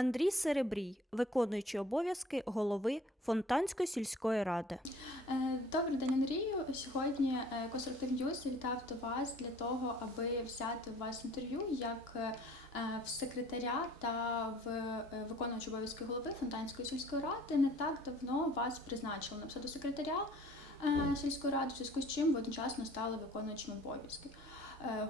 Андрій Серебрій, виконуючий обов'язки голови Фонтанської сільської ради. Е, Добрий день, Андрію. Сьогодні е, Конструктив Ньюз завітав до вас для того, аби взяти у вас інтерв'ю як е, в секретаря та в виконувача обов'язки голови Фонтанської сільської ради. Не так давно вас призначили на посаду секретаря сільської ради, в зв'язку з чим ви одночасно стали виконуючим обов'язки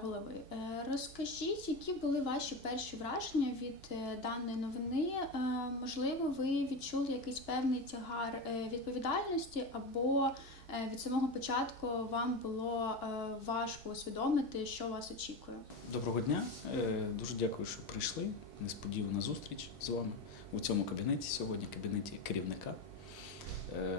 голови. Е, Розкажіть, які були ваші перші враження від е, даної новини? Е, Можливо, ви відчули якийсь певний тягар е, відповідальності, або е, від самого початку вам було е, важко усвідомити, що вас очікує? Доброго дня. Е, Дуже дякую, що прийшли. Несподівана зустріч з вами у цьому кабінеті сьогодні, кабінеті керівника. Е,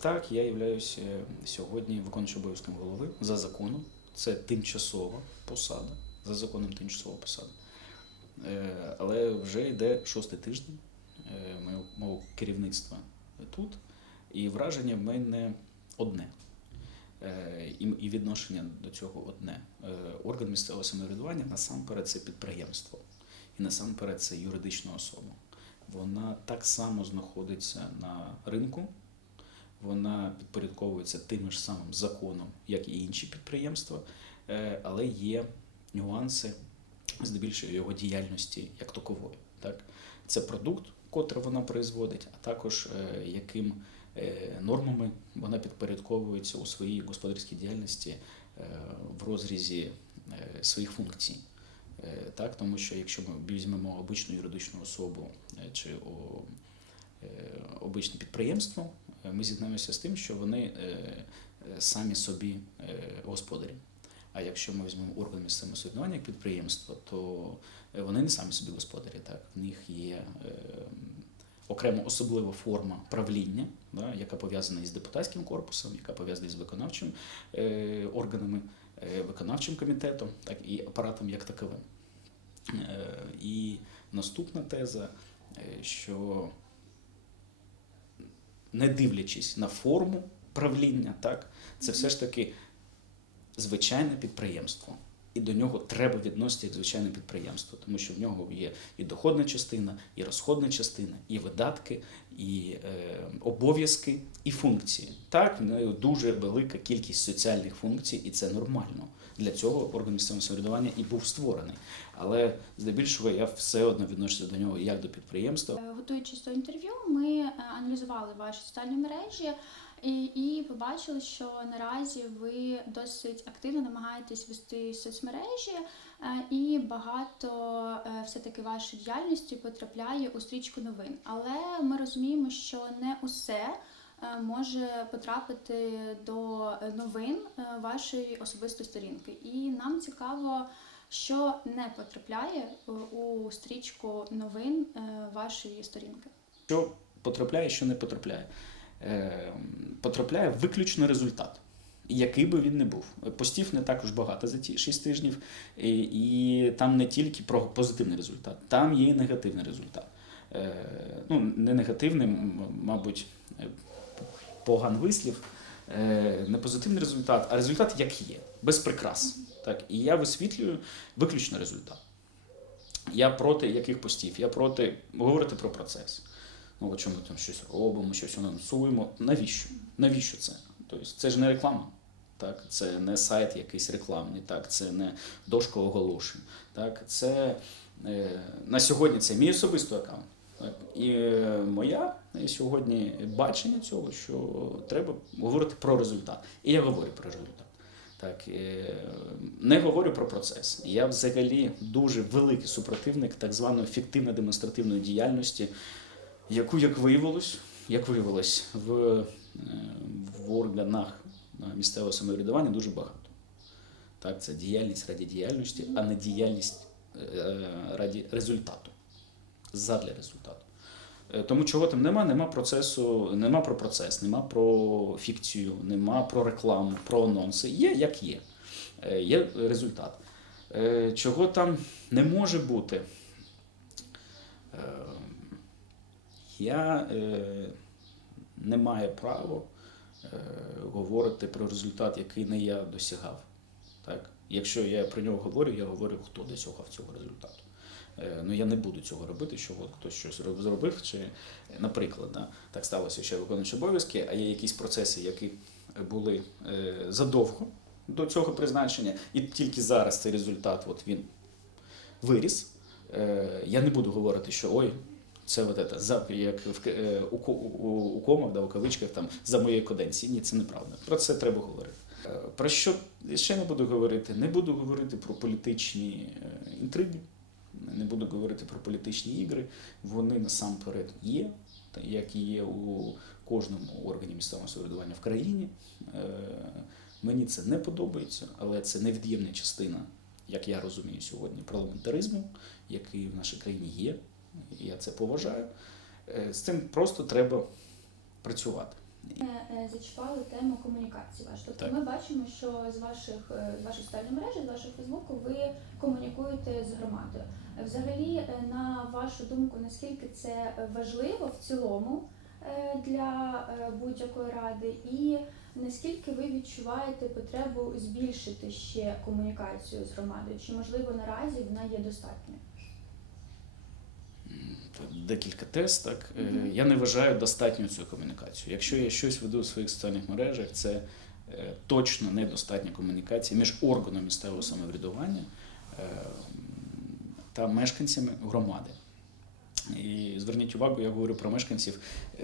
Так, я являюся сьогодні виконуючим обов'язком голови за законом. Це тимчасова посада, за законом тимчасова посада. Е, Але вже йде шостий тиждень е, мого- керівництва тут, і враження в мене одне. Е, і, відношення до цього одне. Орган місцевого самоврядування насамперед це підприємство, і насамперед це юридична особа. Вона так само знаходиться на ринку, вона підпорядковується тим ж самим законом, як і інші підприємства, е, але є нюанси здебільшого його діяльності як такової. Так? Це продукт, котрий вона производить, а також е, яким е, нормами вона підпорядковується у своїй господарській діяльності в розрізі своїх функцій. Так, тому що якщо ми візьмемо обичну юридичну особу чи обичне підприємство, ми зіткнемося з тим, що вони е, е, самі собі е, господарі. А якщо ми візьмемо орган місцевого самоврядування як підприємство, то вони не самі собі господарі. Так? В них є окремо особлива форма правління, да, яка пов'язана із депутатським корпусом, яка пов'язана із виконавчим органами, виконавчим комітетом, так і апаратом як таковим. І наступна теза, що не дивлячись на форму правління, так, це все ж таки звичайне підприємство. І до нього треба відносити як звичайне підприємство, тому що в нього є і доходна частина, і розходна частина, і видатки, і е, обов'язки, і функції. Так, дуже велика кількість соціальних функцій, і це нормально. Для цього орган місцевого самоврядування і був створений. Але здебільшого я все одно відношуся до нього як до підприємства. Е, Готуючись до інтерв'ю, ми е, аналізували ваші соціальні мережі і, і побачили, що наразі ви досить активно намагаєтесь вести соцмережі, е, і багато е, все-таки вашої діяльності потрапляє у стрічку новин. Але ми розуміємо, що не усе. е, Може потрапити до новин вашої особистої сторінки, і нам цікаво, що не потрапляє у стрічку новин вашої сторінки. Що потрапляє, що не потрапляє. Е, Потрапляє виключно результат. Який би він не був. Постів не також багато за ті 6 тижнів, і, там не тільки про позитивний результат, там є і негативний результат. Е, Ну, не негативний, мабуть, е, поган вислів, не позитивний результат, а результат як є, без прикрас. Так? І я висвітлюю виключно результат. Я проти яких постів? Я проти говорити про процес. Ну, от що ми там щось робимо, щось анонсуємо. Навіщо? Навіщо це? Тобто це ж не реклама. Так? Це не сайт якийсь рекламний, так? це не дошка оголошень. Так? Це е, на сьогодні це мій особистий аккаунт. Так? І е, моя е, сьогодні бачення цього, що треба говорити про результат. І я говорю про результат. Так, е, не говорю про процес. Я взагалі дуже великий супротивник так званої фіктивно-демонстративної діяльності, яку, як виявилось, як виявилось, в, е, в органах е, місцевого самоврядування дуже багато. Так, це діяльність раді діяльності, а не діяльність е, раді результату, задля результату. Тому чого там нема, нема процесу, нема про процес, нема про фікцію, нема про рекламу, про анонси. Є як є. Є результат. Чого там не може бути? Я е, не маю права е, говорити про результат, який не я досягав. Так? Якщо я про нього говорю, я говорю, хто досягав цього результату. Е, Ну я не буду цього робити, що от хтось щось зробив, чи, наприклад, да, так сталося, що я виконуючи обов'язки, а є якісь процеси, які були е, задовго до цього призначення, і тільки зараз цей результат от він виріс. Е, Я не буду говорити, що ой, це от это, за, як в, е, у, у, комах, да, у кавичках там, за моєї каденції. Ні, це неправда. Про це треба говорити. Е, Про що ще не буду говорити? Не буду говорити про політичні е, інтриги, не буду говорити про політичні ігри. Вони насамперед є, як і є у кожному органі місцевого самоврядування в країні. Мені це не подобається, але це невід'ємна частина, як я розумію сьогодні, парламентаризму, який в нашій країні є. Я це поважаю. Е, З цим просто треба працювати. Ми е, зачіпали тему комунікації вашої. Тобто Так. ми бачимо, що з ваших е, з вашої соціальної мережі, з вашого Фейсбуку, ви комунікуєте з громадою. Взагалі, на вашу думку, наскільки це важливо в цілому для будь-якої ради, і наскільки ви відчуваєте потребу збільшити ще комунікацію з громадою? Чи можливо наразі вона є достатньою? Декілька тез, так. Е, Я не вважаю достатньою цю комунікацію. Якщо я щось веду у своїх соціальних мережах, це е, точно недостатня комунікація між органом місцевого самоврядування е, та мешканцями громади. І зверніть увагу, я говорю про мешканців,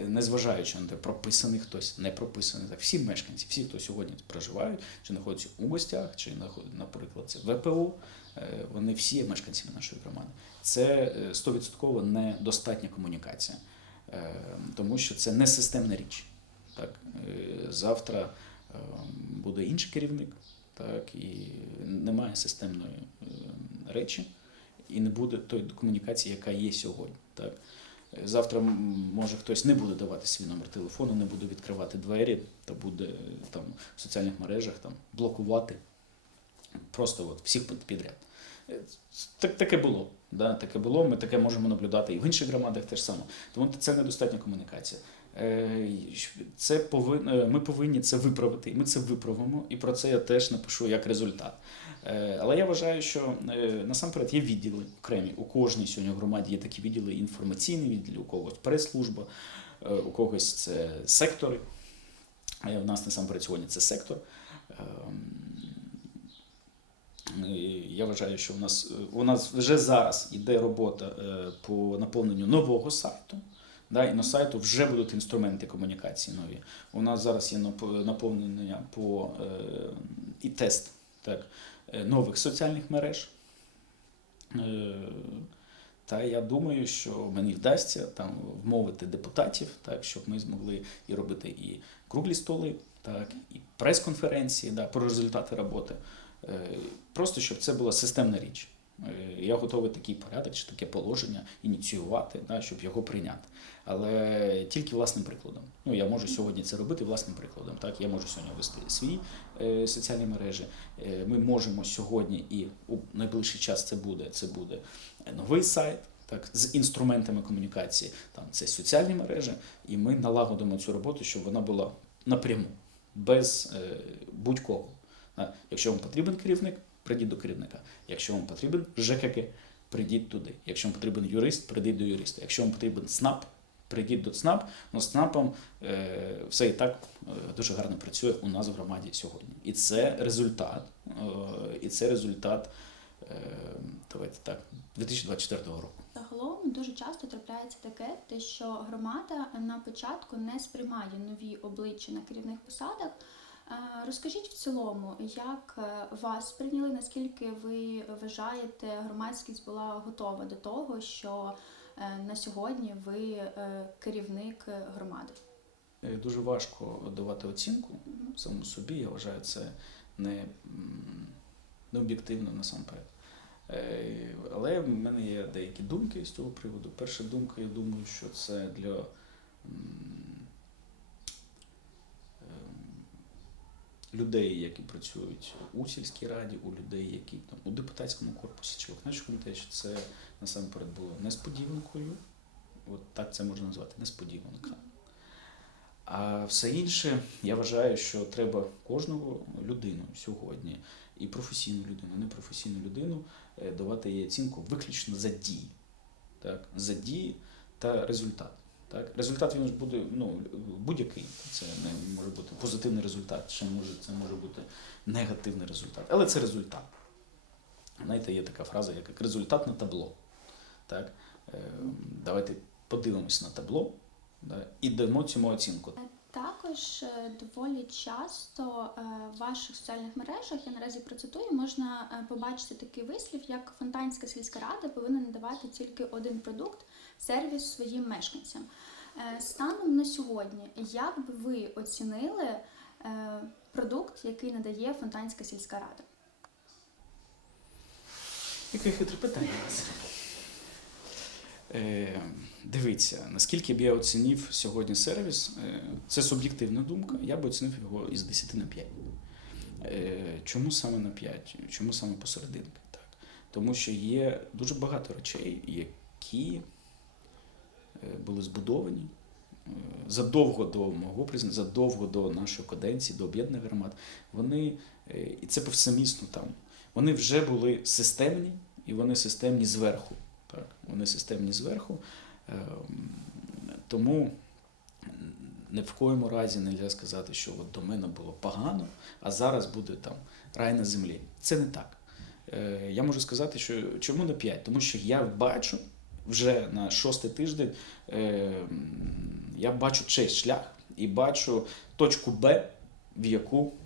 незважаючи на те, прописаний хтось, не прописаний. Так, всі мешканці, всі, хто сьогодні проживають, чи знаходяться у гостях, чи наприклад, це ВПО, вони всі є мешканцями нашої громади. Це е, стовідсотково недостатня комунікація, е, тому що це не системна річ. Так, е, завтра е, буде інший керівник, так, і немає системної е, речі, і не буде тої комунікації, яка є сьогодні. Так. Завтра може хтось не буде давати свій номер телефону, не буде відкривати двері, та буде е, там в соціальних мережах там блокувати просто от всіх підряд. Так, таке було. Да, таке було. Ми таке можемо наблюдати і в інших громадах теж саме. Тому це недостатня комунікація. Е, Це повин, е, ми повинні це виправити, і ми це виправимо, і про це я теж напишу як результат. Е, Але я вважаю, що насамперед є відділи окремі. У кожній сьогодні громаді є такі відділи інформаційні відділи, у когось прес-служба, у когось це сектори. У нас насамперед сьогодні це сектор. Ем, і Я вважаю, що у нас, е, у нас вже зараз йде робота е, по наповненню нового сайту. Да, і на сайту вже будуть інструменти комунікації нові. У нас зараз є наповнення по е, і тест так, нових соціальних мереж. Та я думаю, що мені вдасться там вмовити депутатів, так, щоб ми змогли і робити і круглі столи, так, і прес-конференції да, про результати роботи. Е, Просто щоб це була системна річ. Е, Я готовий такий порядок чи таке положення ініціювати, да, щоб його прийняти. Але тільки власним прикладом. Ну, я можу сьогодні це робити власним прикладом. Так, я можу сьогодні вести свої е, соціальні мережі. Е, ми можемо сьогодні і у найближчий час це буде. Це буде новий сайт. Так, з інструментами комунікації, там це соціальні мережі, і ми налагодимо цю роботу, щоб вона була напряму, без е, будь-кого. Якщо вам потрібен керівник, прийдіть до керівника. Якщо вам потрібен ЖКГ, прийдіть туди. Якщо вам потрібен юрист, прийдіть до юриста. Якщо вам потрібен СНАП, прийдіть до ЦНАП. Ну, з ЦНАПом е, все і так е, дуже гарно працює у нас в громаді сьогодні. І це результат. Е, і це результат, давайте так, 2024 року. Загалом дуже часто трапляється таке, те, що громада на початку не сприймає нові обличчя на керівних посадах. Розкажіть в цілому, як е, вас сприйняли, наскільки ви вважаєте, громадськість була готова до того, що е, на сьогодні ви е, керівник громади? Дуже важко давати оцінку самому собі. Я вважаю, це не, не об'єктивно насамперед. Але в мене є деякі думки з цього приводу. Перша думка, я думаю, що це для людей, які працюють у сільській раді, у людей, які там у депутатському корпусі чи в виконавчому комітеті, це насамперед було несподіванкою. От так це можна назвати несподіванка. А все інше, я вважаю, що треба кожного людину сьогодні, і професійну людину, і непрофесійну людину, е, давати їй оцінку виключно за дії. Так? За дії та результат. Так? Результат він ж буде ну, будь-який. Це не може бути позитивний результат, чи може, це може бути негативний результат. Але це результат. Знаєте, є така фраза, як результат на табло. Так? Е, Давайте подивимось на табло да, і дамо цьому оцінку. Також е, доволі часто е, в ваших соціальних мережах, я наразі процитую, можна е, побачити такий вислів, як Фонтанська сільська рада повинна надавати тільки один продукт сервіс своїм мешканцям. Станом на сьогодні, як би ви оцінили продукт, який надає Фонтанська сільська рада? Яке хитре питання у вас. Е, дивіться, наскільки б я оцінив сьогодні сервіс, е, це суб'єктивна думка, я б оцінив його із 10 на 5. Е, чому саме на 5? Чому саме посерединки? Так. Тому що є дуже багато речей, які були збудовані задовго до мого признання, задовго до нашої каденції, до об'єднаних громад. Вони, і це повсемісно там, вони вже були системні і вони системні зверху. Вони системні зверху. Ем, Тому ні в коєму разі не можна сказати, що от до мене було погано, а зараз буде там рай на землі. Це не так. Е, Я можу сказати, що чому не 5? Тому що я бачу вже на шостий тиждень, е, я бачу цей шлях і бачу точку Б, в яку е,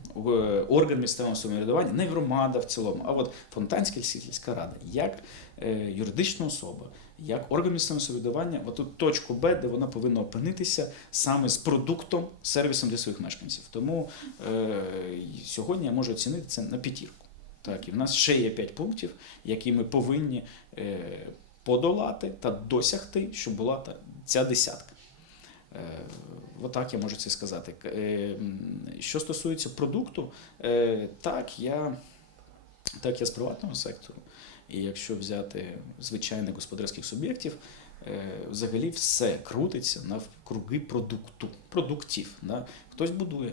орган місцевого самоврядування, не громада в цілому, а от Фонтанська сільська рада, як е, юридична особа, як орган місцевого самоврядування, отут точку Б, де вона повинна опинитися саме з продуктом, сервісом для своїх мешканців. Тому е, сьогодні я можу оцінити це на п'ятірку. Так, і в нас ще є п'ять пунктів, які ми повинні е, подолати та досягти, щоб була та, ця десятка. Е, Отак я можу це сказати. Е, Що стосується продукту, е, так, я, так, я з приватного сектору. І якщо взяти звичайних господарських суб'єктів, взагалі все крутиться навкруги продукту, продуктів. Да? Хтось будує,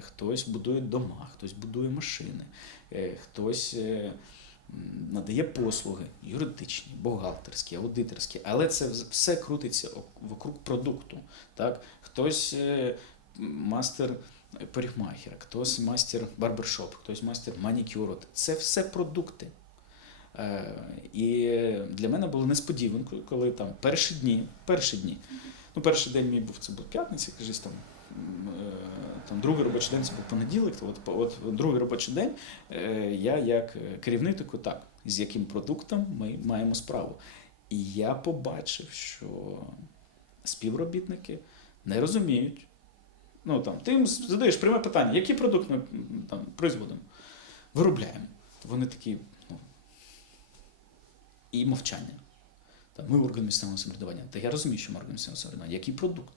хтось будує дома, хтось будує машини, хтось надає послуги юридичні, бухгалтерські, аудиторські, але це все крутиться ок- вокруг продукту. Так? Хтось е, мастер парикмахера, хтось мастер барбершоп, хтось мастер манікюру. Це все продукти. Е, І для мене було несподіванкою, коли там перші дні, перші дні, ну перший день мій був це був п'ятниця, кажись там. Е, Там другий робочий день це був понеділок. то От, от другий робочий день е, я як е, керівник такий, так, з яким продуктом ми маємо справу. І я побачив, що співробітники не розуміють. Ну там, ти їм задаєш пряме питання, який продукт ми там производимо? Виробляємо. Вони такі, ну, і мовчання. Та ми орган місцевого самоврядування. Та я розумію, що ми орган місцевого самоврядування. Який продукт?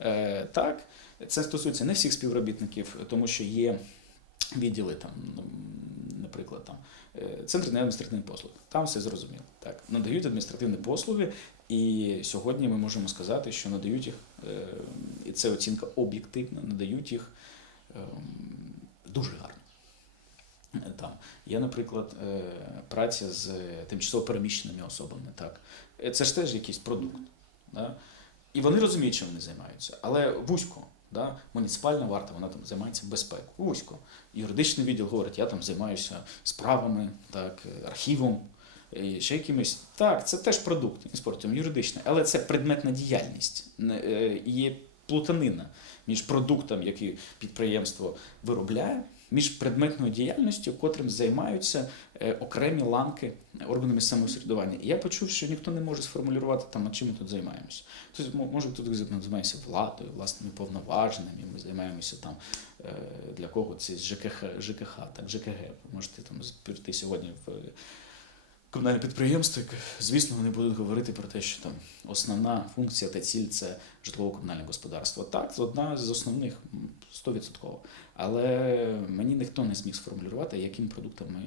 Е, так, це стосується не всіх співробітників, тому що є відділи, там, наприклад, там, е, центр адміністративних послуг. Там все зрозуміло. Так, надають адміністративні послуги, і сьогодні ми можемо сказати, що надають їх, е, і це оцінка об'єктивна, надають їх е, дуже гарно. Там є, наприклад, праця з тимчасово переміщеними особами. Так. Це ж теж якийсь продукт. Да? І вони розуміють, чим вони займаються, але вузько. Да? Муніципальна варта, вона там займається безпекою. Вузько. Юридичний відділ говорить, я там займаюся справами, так, е, архівом, і ще якимось. Так, це теж продукт спортом юридичний, але це предметна діяльність. Е, Є плутанина між продуктом, який підприємство виробляє, між предметною діяльністю, котрим займаються е, окремі ланки органів місцевого самоврядування. І я почув, що ніхто не може сформулювати там, а чим ми тут займаємося. Тобто, мо- може, тут ми займаємося владою, власними повноваженнями, ми займаємося там е, для кого це ЖКХ, ЖКХ, так, ЖКГ. Ви можете там прийти сьогодні в е, комунальне підприємство, звісно, вони будуть говорити про те, що там основна функція та ціль це житлово-комунальне господарство. Так, одна з основних 100%. Але мені ніхто не зміг сформулювати, яким продуктом ми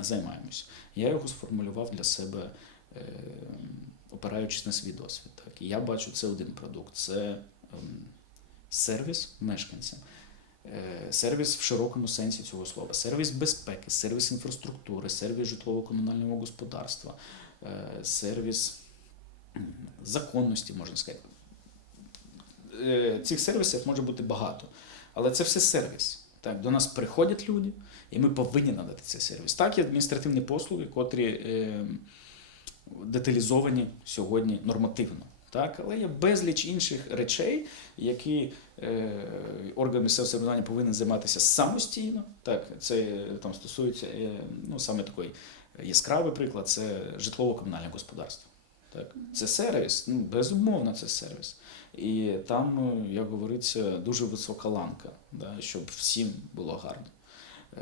е, займаємося. Я його сформулював для себе, е, опираючись на свій досвід. Так. І я бачу це один продукт це ем, сервіс мешканцям. Е, Сервіс в широкому сенсі цього слова, сервіс безпеки, сервіс інфраструктури, сервіс житлово-комунального господарства, сервіс законності, можна сказати. Е, Цих сервісів може бути багато, але це все сервіс. Так, до нас приходять люди, і ми повинні надати цей сервіс. Так, є адміністративні послуги, котрі е, деталізовані сьогодні нормативно. Так, але є безліч інших речей, які е, орган місцевого самоврядування повинен займатися самостійно. Так, це е, там стосується е, ну, саме такий яскравий приклад це житлово-комунальне господарство. Так, це сервіс, ну, безумовно, це сервіс. І там, е, як говориться, дуже висока ланка, да, щоб всім було гарно.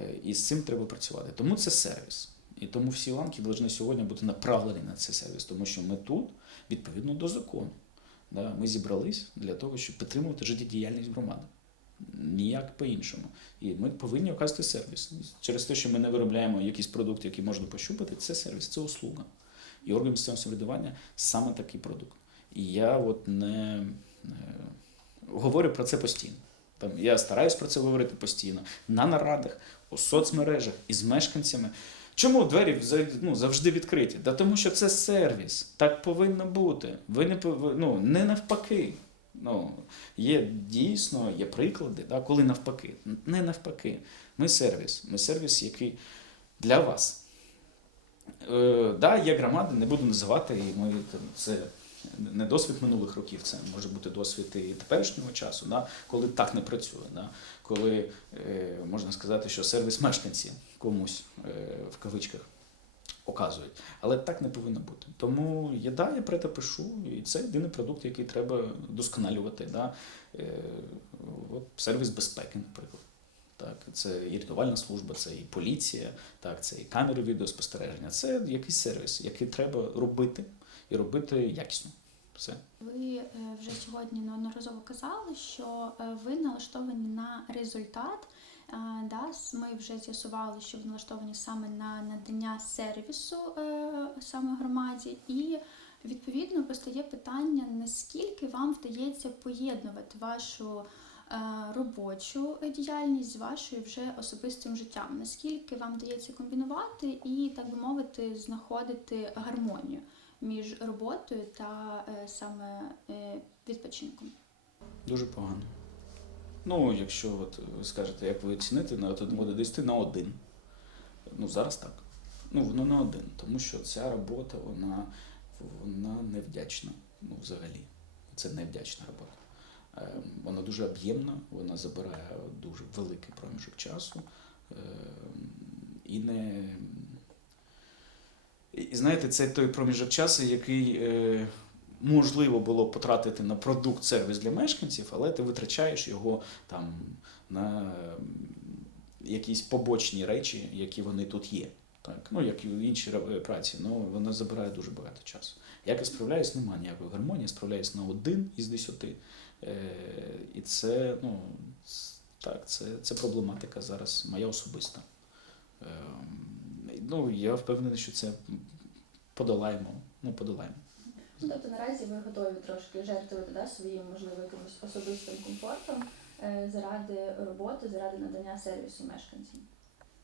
Е, І з цим треба працювати. Тому це сервіс. І тому всі ланки повинні сьогодні бути направлені на цей сервіс, тому що ми тут відповідно до закону. Да, ми зібрались для того, щоб підтримувати життєдіяльність громади. Ніяк по-іншому. І ми повинні оказати сервіс. Через те, що ми не виробляємо якийсь продукт, який можна пощупати, це сервіс, це услуга. І орган місцевого самоврядування саме такий продукт. І я от не е, говорю про це постійно. Там, я стараюсь про це говорити постійно на нарадах, у соцмережах із мешканцями. Чому двері ну, завжди відкриті? Да тому що це сервіс. Так повинно бути. Ви не ну, не навпаки. Ну, є дійсно, є приклади, да, коли навпаки. Не навпаки. Ми сервіс. Ми сервіс, який для вас. Е, да, є громади, не буду називати, і ми там, це не досвід минулих років, це може бути досвід і теперішнього часу, да, коли так не працює, да, коли е, можна сказати, що сервіс мешканці комусь е, в кавичках оказують. Але так не повинно бути. Тому я да, я це пишу, і це єдиний продукт, який треба досконалювати. Да. Е, от сервіс безпеки, наприклад. Так, це і рятувальна служба, це і поліція, так, це і камери відеоспостереження. Це якийсь сервіс, який треба робити і робити якісно. Все. Ви е, вже сьогодні неодноразово казали, що е, ви налаштовані на результат. Е, Да, ми вже з'ясували, що ви налаштовані саме на надання сервісу саме громаді, і відповідно постає питання, наскільки вам вдається поєднувати вашу робочу діяльність з вашою вже особистим життям. Наскільки вам вдається комбінувати і, так би мовити, знаходити гармонію між роботою та е, саме е, відпочинком? Дуже погано. Ну, якщо от ви скажете, як ви оцінити на 1 до 10 на один. Ну, зараз так. Ну, воно на один. Тому що ця робота, вона, вона невдячна. Ну, взагалі. Це невдячна робота. Ем, Вона дуже об'ємна, вона забирає дуже великий проміжок часу. І не. І знаєте, це той проміжок часу, який е, можливо було потратити на продукт сервіс для мешканців, але ти витрачаєш його там на якісь побочні речі, які вони тут є. Так, ну як і інші ра- праці, ну воно забирає дуже багато часу. Як я справляюсь, немає ніякої гармонії, я справляюсь на один із десяти. Е, і це, ну, так, це, це проблематика зараз моя особиста. Е, ну, я впевнений, що це подолаємо. Ну, подолаємо. Ну, Тобто наразі ви готові трошки жертвувати да, своїм, можливо, якимось особистим комфортом е, заради роботи, заради надання сервісу мешканцям.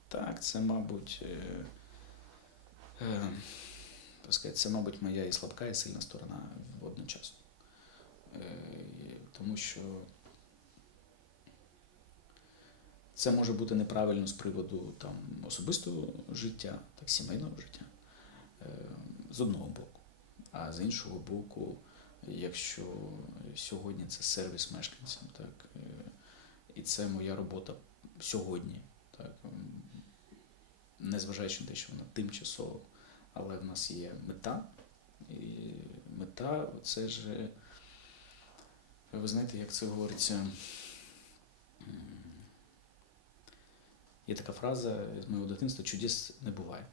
Так, це, мабуть, е, е, сказати, це, мабуть, моя і слабка, і сильна сторона одночасно. Е, тому що це може бути неправильно з приводу там, особистого життя, так, сімейного життя, е, з одного боку. А з іншого боку, якщо сьогодні це сервіс мешканцям, так, е, і це моя робота сьогодні, так, незважаючи на те, що вона тимчасова, але в нас є мета. І мета це ж, ви знаєте, як це говориться. Є така фраза з моєго дитинства чудес не буває.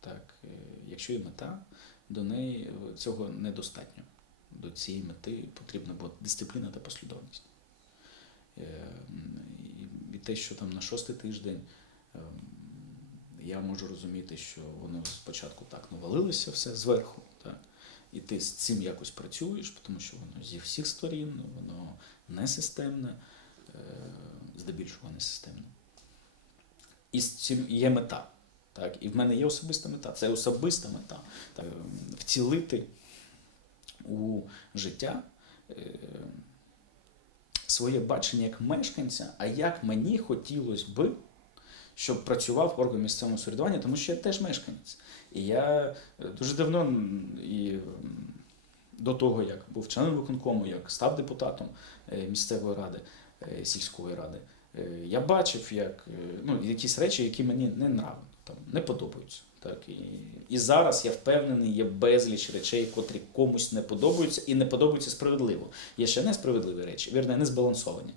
Так, е, якщо є мета, до неї е, цього недостатньо. До цієї мети потрібна була дисципліна та послідовність. Е, І, те, що там на шостий тиждень ем, я можу розуміти, що воно спочатку так навалилося все зверху, так? і ти з цим якось працюєш, тому що воно зі всіх сторін, воно не системне. Е, здебільшого не системно. І з цим є мета. Так? І в мене є особиста мета. Це особиста мета. Так, вцілити у життя е, своє бачення як мешканця, а як мені хотілося би, щоб працював орган місцевого самоврядування, тому що я теж мешканець. І я е, дуже давно і до того, як був членом виконкому, як став депутатом е, місцевої ради, сільської ради, я бачив, як е, ну, якісь речі, які мені не нравились, там, не подобаються. Так, і, і зараз я впевнений, є безліч речей, котрі комусь не подобаються і не подобаються справедливо. Є ще несправедливі речі, вірне, незбалансовані.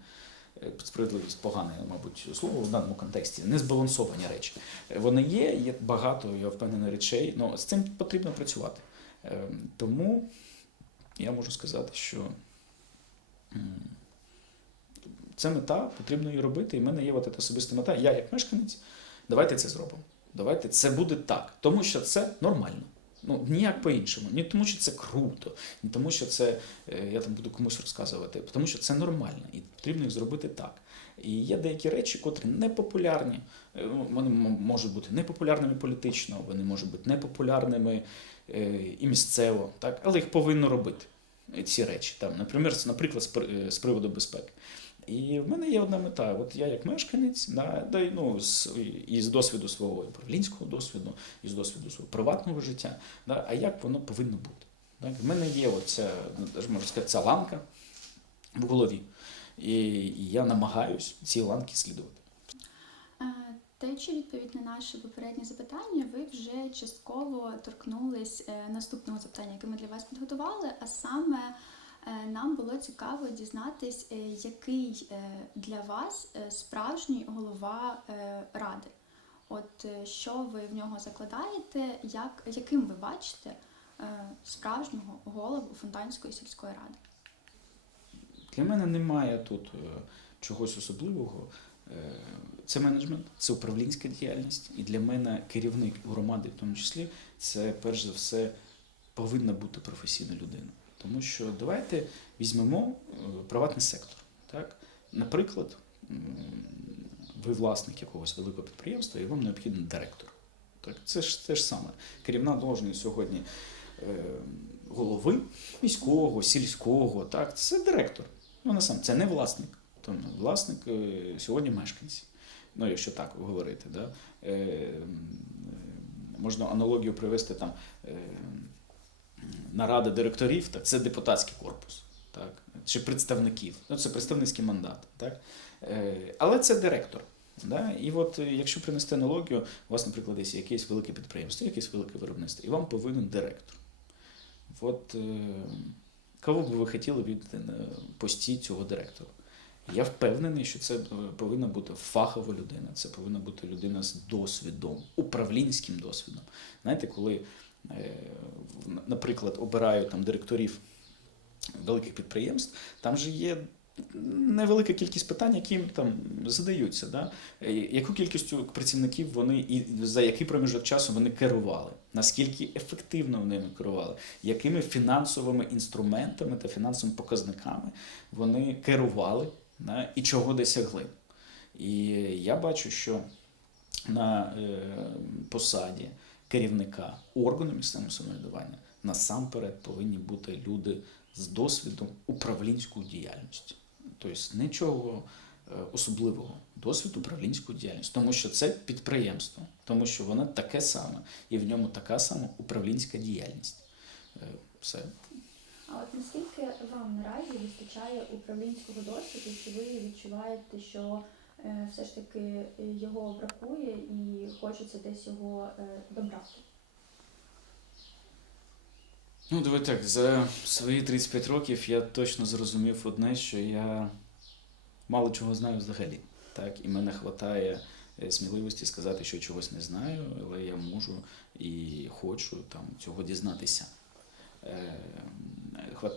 Е, Справедливість погане, мабуть, слово в даному контексті. Незбалансовані речі. Е, Вони є, є багато, я впевнений, речей. але з цим потрібно працювати. Е, Тому я можу сказати, що це мета, потрібно її робити. І в мене є от особиста мета. Я як мешканець, давайте це зробимо. Давайте це буде так, тому що це нормально. Ну ніяк по-іншому. Не тому, що це круто, не тому, що це е, я там буду комусь розказувати, тому що це нормально і потрібно їх зробити так. І є деякі речі, котрі непопулярні. Е, Вони можуть бути непопулярними політично, вони можуть бути непопулярними е, і місцево, так, але їх повинно робити. Ці речі там, наприклад, наприклад, з при- з приводу безпеки. І в мене є одна мета. От я як мешканець, да, да, ну, з, і з досвіду свого управлінського досвіду, і з досвіду свого приватного життя, да, а як воно повинно бути. Так? В мене є оця, ну, можна сказати, ця ланка в голові. І, і я намагаюсь ці ланки слідувати. Е, Даючи відповідь на наше попереднє запитання, ви вже частково торкнулись е, наступного запитання, яке ми для вас підготували. А саме е, нам було цікаво дізнатись, е, який е, для вас е, справжній голова е, ради. От е, що ви в нього закладаєте, як, яким ви бачите е, справжнього голову Фонтанської сільської ради? Для мене немає тут е, чогось особливого. Е, Це менеджмент, це управлінська діяльність. І для мене керівник громади, в тому числі, це перш за все повинна бути професійна людина. Тому що давайте візьмемо е, приватний сектор. Так? Наприклад, ви власник якогось великого підприємства і вам необхідний директор. Так? Це ж те ж саме. Керівна должність сьогодні е, голови міського, сільського, так, це директор. Ну, на сам це не власник. Тому власник е, сьогодні мешканці. Ну, якщо так говорити, да? можна аналогію привести там наради директорів, так, це депутатський корпус, так, чи представників, ну, це представницький мандат. Так? Е, але це директор. Да? І от е, якщо принести аналогію, у вас, наприклад, десь якесь велике підприємство, якесь велике виробництво, і вам повинен директор. От е, кого б ви хотіли від пості цього директора? Я впевнений, що це повинна бути фахова людина, це повинна бути людина з досвідом, управлінським досвідом. Знаєте, коли, наприклад, обирають там директорів великих підприємств, там же є невелика кількість питань, які їм там задаються. Да? Е, Яку кількістю працівників вони і за який проміжок часу вони керували? Наскільки ефективно вони керували? Якими фінансовими інструментами та фінансовими показниками вони керували да? і чого досягли? І я бачу, що на е, посаді керівника органу місцевого самоврядування насамперед повинні бути люди з досвідом управлінської діяльності. Тобто нічого е, особливого, досвід управлінської діяльності, тому що це підприємство, тому що воно таке саме, і в ньому така сама управлінська діяльність. Е, Все. А от наскільки вам наразі вистачає управлінського досвіду, чи ви відчуваєте, що все ж таки його бракує і хочеться десь його е, добрати? Ну, давай так, за свої 35 років я точно зрозумів одне, що я мало чого знаю взагалі. Так? І мене вистачає сміливості сказати, що чогось не знаю, але я можу і хочу там, цього дізнатися. Е,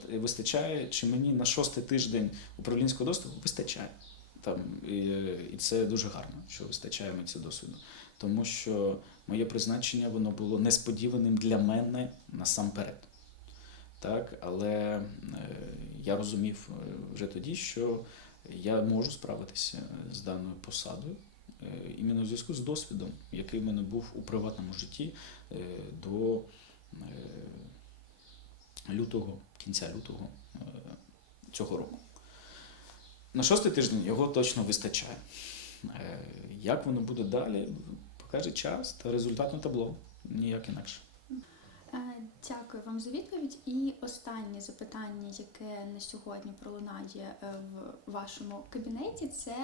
Вистачає, чи мені на шостий тиждень управлінського доступу вистачає. Там, і, і це дуже гарно, що вистачає мені цього досвіду. Тому що моє призначення воно було несподіваним для мене насамперед. Так, але е, я розумів е, вже тоді, що я можу справитися з даною посадою. е, Іменно в зв'язку з досвідом, який в мене був у приватному житті е, до е, лютого, кінця лютого е, цього року. На шостий тиждень його точно вистачає. Е, Як воно буде далі, покаже час та результатне табло. Ніяк інакше. Е, Дякую вам за відповідь. І останнє запитання, яке на сьогодні пролунає е, в вашому кабінеті, це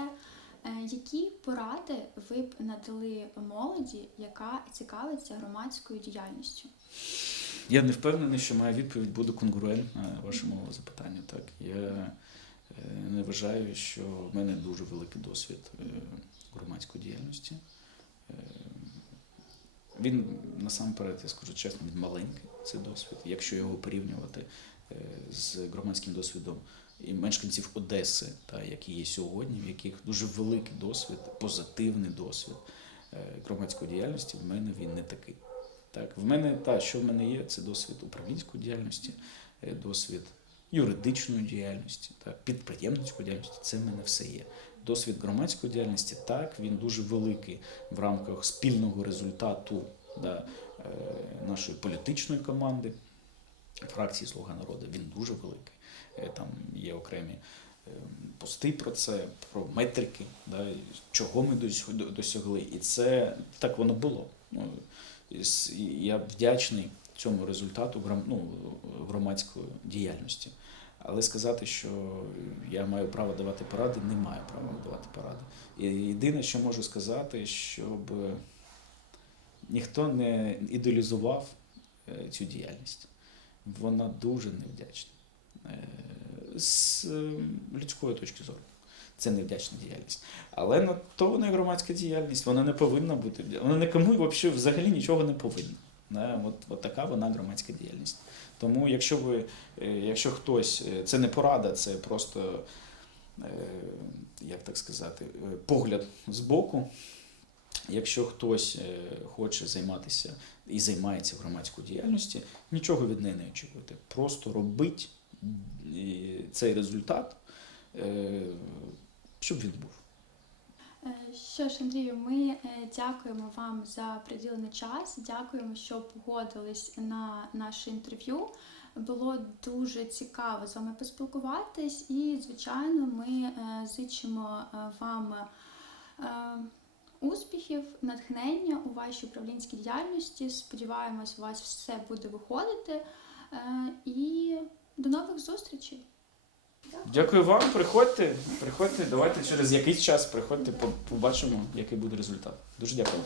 які поради ви б надали молоді, яка цікавиться громадською діяльністю? Я не впевнений, що моя відповідь буде конгруентна вашому запитанню. Так, я не вважаю, що в мене дуже великий досвід е, громадської діяльності. Е, Він насамперед, я скажу чесно, він маленький цей досвід. Якщо його порівнювати е, з громадським досвідом і мешканців Одеси, та, які є сьогодні, в яких дуже великий досвід, позитивний досвід е, громадської діяльності, в мене він не такий. Так, в мене та, що в мене є, це досвід управлінської діяльності, е, досвід юридичної діяльності, так, підприємницької діяльності. Це мене все є. Досвід громадської діяльності, так, він дуже великий в рамках спільного результату да, е, нашої політичної команди, фракції Слуга народу. Він дуже великий. Е, Там є окремі е, пости про це, про метрики, да, чого ми досягли. І це так воно було. Ну, я вдячний цьому результату ну, громадської діяльності. Але сказати, що я маю право давати поради, не маю права давати поради. І єдине, що можу сказати, щоб ніхто не ідеалізував е, цю діяльність. Вона дуже невдячна. Е, З е, людської точки зору. Це невдячна діяльність. Але на то вона громадська діяльність, вона не повинна бути. Вона нікому взагалі нічого не повинна. От, от така вона громадська діяльність. Тому, якщо ви, е, якщо хтось, е, це не порада, це просто, е, як так сказати, погляд з боку. Якщо хтось хоче займатися і займається громадською діяльністю, нічого від неї не очікуйте. Просто робить цей результат, щоб він був. Е, Що ж, Андрію, ми е, дякуємо вам за приділений час. Дякуємо, що погодились на наше інтерв'ю. Було дуже цікаво з вами поспілкуватись, і, звичайно, ми е, зичимо вам успіхів, натхнення у вашій управлінській діяльності. Сподіваємось, у вас все буде виходити. І до нових зустрічей! Дякую вам, приходьте, приходьте, давайте через якийсь час приходьте, по- побачимо, який буде результат. Дуже дякую.